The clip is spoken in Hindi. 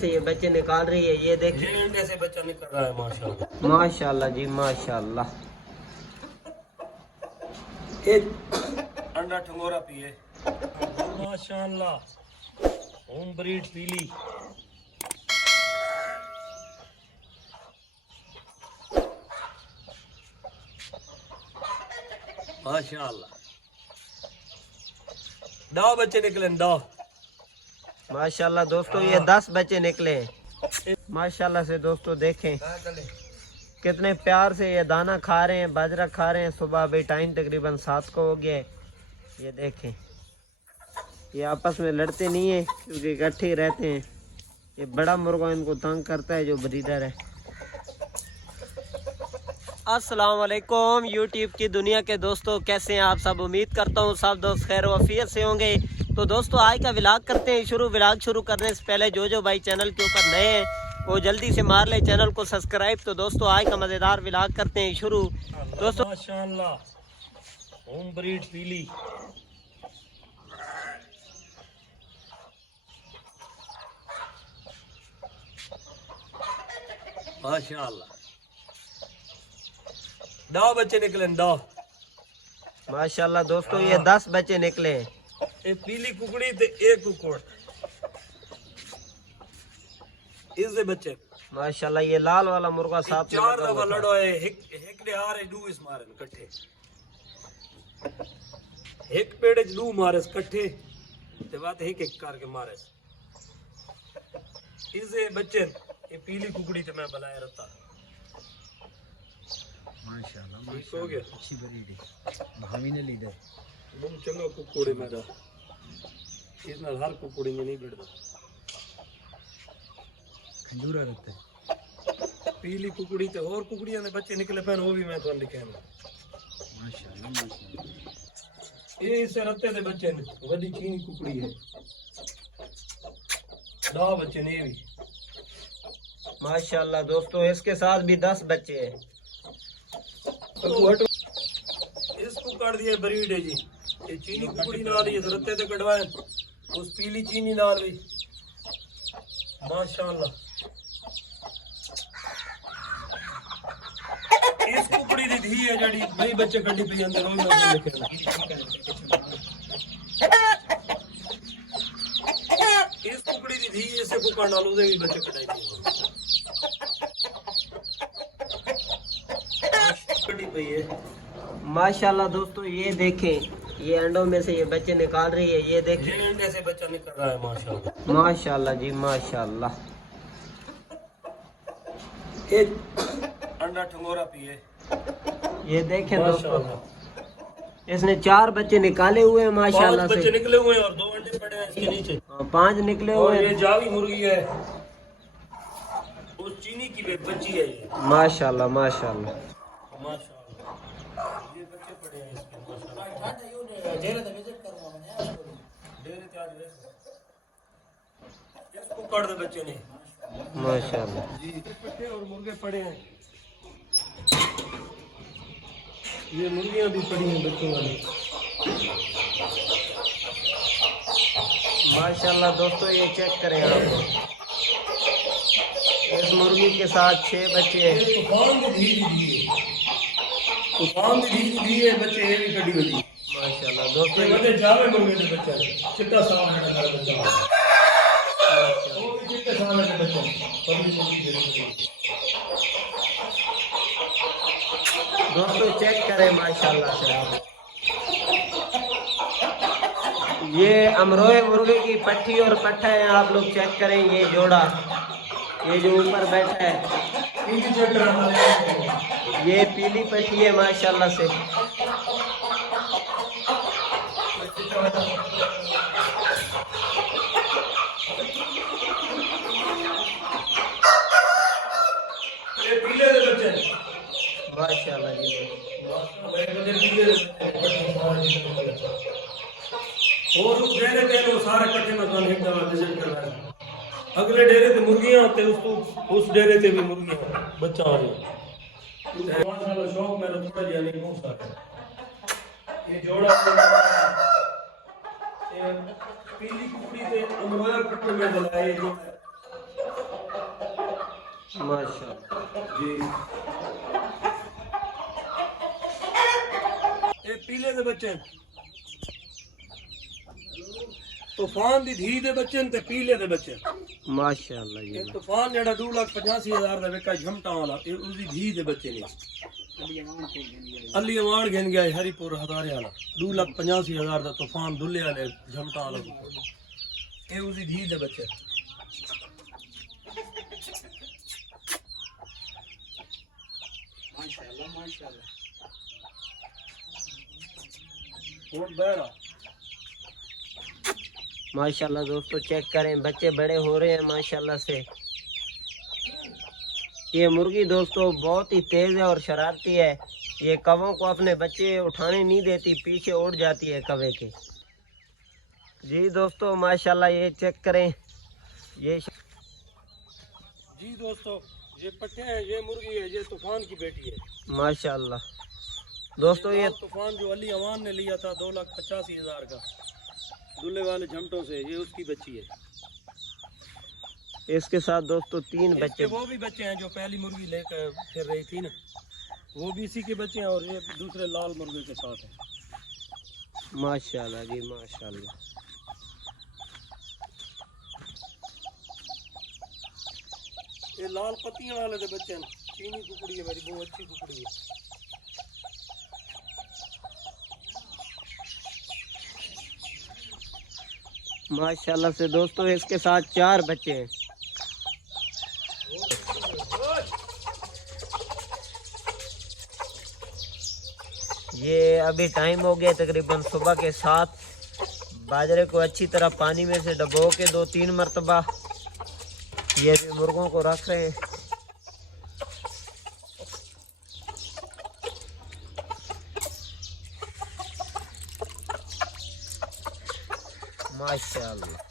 से ये बच्चे निकाल रही है, ये देखिए ये अंडे से बच्चा निकल रहा है माशाल्लाह। माशाल्लाह जी माशाल्लाह। एक अंडा ठंगोरा पिए माशाल्लाह। होम ब्रीड पीली माशाल्लाह। 10 बच्चे निकले 10 माशाल्लाह दोस्तों, ये 10 बच्चे निकले माशाल्लाह से। दोस्तों देखें कितने प्यार से ये दाना खा रहे हैं, बाजरा खा रहे हैं। सुबह अभी टाइम तकरीबन 7 को हो गया है। ये देखें ये आपस में लड़ते नहीं है क्योंकि इकट्ठे ही रहते हैं। ये बड़ा मुर्गा इनको तंग करता है जो ब्रीडर है। अस्सलाम वालेकुम यूट्यूब की दुनिया के दोस्तों, कैसे हैं आप सब। उम्मीद करता हूँ सब दोस्त खैर वफियत से होंगे। तो दोस्तों आज का व्लॉग करते हैं शुरू। व्लॉग शुरू करने से पहले जो भाई चैनल के ऊपर नए हैं वो जल्दी से मार ले चैनल को सब्सक्राइब। तो दोस्तों आज का मज़ेदार व्लॉग करते हैं शुरू। दोस्तों माशाल्लाह होम ब्रीड पीली माशाल्लाह। 10 बच्चे निकले 10 माशाल्लाह दोस्तों, ये 10 बच्चे निकले। ये पीली कुकड़ी ते एक कुकड़ इसके बच्चे माशाल्लाह ये लाल वाला मुर्गा साथ में 4 लगा दफा हुआ था। लड़ो है। एक ने हारे डू इस मारे इकट्ठे। एक पेड़े च डू मारे इकट्ठे ते बात एक करके मारे इसके बच्चे। ये पीली कुकड़ी ते मैं बुलाया रहता माशाल्लाह हो गया। अच्छी ब्रीड है, भावी ने लीडर बहुत चंगा कुकड़ी मेरा। इस नाल हर कुकड़ी में नहीं बिड़दा। खंजूरा रखते पीली कुकड़ी ते और कुकड़ियां दे बच्चे निकले पैन वो भी मैं तुहानू लिखे ना। माशाल्लाह माशाल्लाह। ये इस रत्ते दे बच्चे ने वडी चीनी कुकड़ी है। 10 बच्चे ने ये भी माशाल्लाह दोस्तों, इसके साथ भी 10 बच्चे हैं। इसको काट दिया ब्रीड है जी। ये चीनी कुकड़ी नाल ही रत्ते ते कटवाए उस पीली चीनी नाल भी माशाल्लाह। इस कुकड़ी दी धी है जड़ी नई बच्चे कड्डी पई अंदर वो मैं लिखे ना। इस कुकड़ी दी धी इसे कुकड़ नाल उदे भी बच्चे कटाई दी कड्डी पई है। माशाल्लाह दोस्तों ये देखें ये अंडों में से ये बच्चे निकाल रही है, ये देखें ये अंडे से बच्चा निकल रहा है माशाल्लाह। माशाल्लाह जी माशाल्लाह। एक अंडा ठंगोरा पिए ये देखें दोस्तों, माशाल्लाह। इसने 4 बच्चे निकाले हुए हैं माशाल्लाह 5 बच्चे से। निकले हुए हैं और 2 अंडे पड़े हैं इसके नीचे। 5 निकले और हुए ये हैं जावी मुर्गी है, उस चीनी की बच्ची है ये माशाल्लाह माशाल्लाह। माशाल्लाह। ये बच्चे पड़े हैं इसके माशाल्लाह। डेरे ते विजिट करूंगा मैं डेरे ते आज इसको काट दे बच्चे ने माशाल्लाह जी। पट्टे और मुर्गे पड़े हैं। ये मुर्गियां भी पड़ी हैं बच्चों वाली माशाल्लाह दोस्तों, ये चेक करें आप। इस मुर्गी के साथ 6 बच्चे हैं। ये तूफान दी धी दी है। तूफान दी धी है बच्चे ये भी कड़ी हुई माशाल्लाह दोस्तों ये बच्चे जावे मुर्गे दे बच्चा चिट्टा साफ है ना बच्चा वो भी चिट्टे साफ है बच्चा पबली मुर्गी दे दोस्तों चेक करें माशाल्लाह से आप। ये अमरोए मुर्गे की पट्टी और पट्टा है, आप लोग चेक करें। ये जोड़ा ये जो ऊपर बैठा है ये पीली पट्टी है माशाल्लाह से। ये पीले दे बच्चे माशाल्लाह जी और उस डेरे पे वो सारे कट्टे मकान एक दफा विजिट करवाए। अगले डेरे ते मुर्गियां होते उस डेरे ते भी मुर्गियां बच्चा आ रही माशाल्लाह। शौक मेरा थोड़ा जिया नहीं पहुंचता है। ये जोड़ा ये पीली कुकड़ी ते अमरोया कुकड़ी में बुलाए जो माशाल्लाह जी। ये पीले दे बच्चे तूफान दी धी दे बच्चे ते पीले दे बच्चे। माशाल्लाह ये जी तूफान जेड़ा 2,85,000 दा विका झमटा वाला ये उसदी धी दे बच्चे ने। अली अवान गिन गया हरिपुर हदारे वाला 2,85,000 दा तूफान दुल्ले वाले झमटा वाला ये उसदी धी दे बच्चे। माशाल्लाह माशाल्लाह। और बहरा माशाल्लाह दोस्तों चेक करें बच्चे बड़े हो रहे हैं माशाल्लाह से। ये मुर्गी दोस्तों बहुत ही तेज है और शरारती है। ये कवों को अपने बच्चे उठाने नहीं देती, पीछे उड़ जाती है कवे के। जी दोस्तों माशाल्लाह ये चेक करें ये जी दोस्तों ये पट्टे हैं, ये मुर्गी है, ये तूफान की बेटी है। माशाल्लाह दोस्तों ये तूफान जो अली अवान ने लिया था 2,85,000 का दुल्ले वाले झमटों से, ये उसकी बच्ची है। इसके साथ दोस्तों 3 इसके बच्चे। वो भी बच्चे हैं जो पहली मुर्गी लेकर फिर रही थी ना, वो भी इसी के बच्चे हैं और ये दूसरे लाल मुर्गे के साथ हैं। माशाल्लाह जी माशाल्लाह। ये लाल पत्तियां वाले के बच्चे हैं, चीनी कुकड़ी है मेरी, बहुत अच्छी कुकड़ी है। माशाल्लाह से दोस्तों इसके साथ 4 बच्चे हैं। ये अभी टाइम हो गया तकरीबन सुबह के 7। बाजरे को अच्छी तरह पानी में से डबो के 2-3 मरतबा ये भी मुर्गों को रख रहे हैं। माशाल्लाह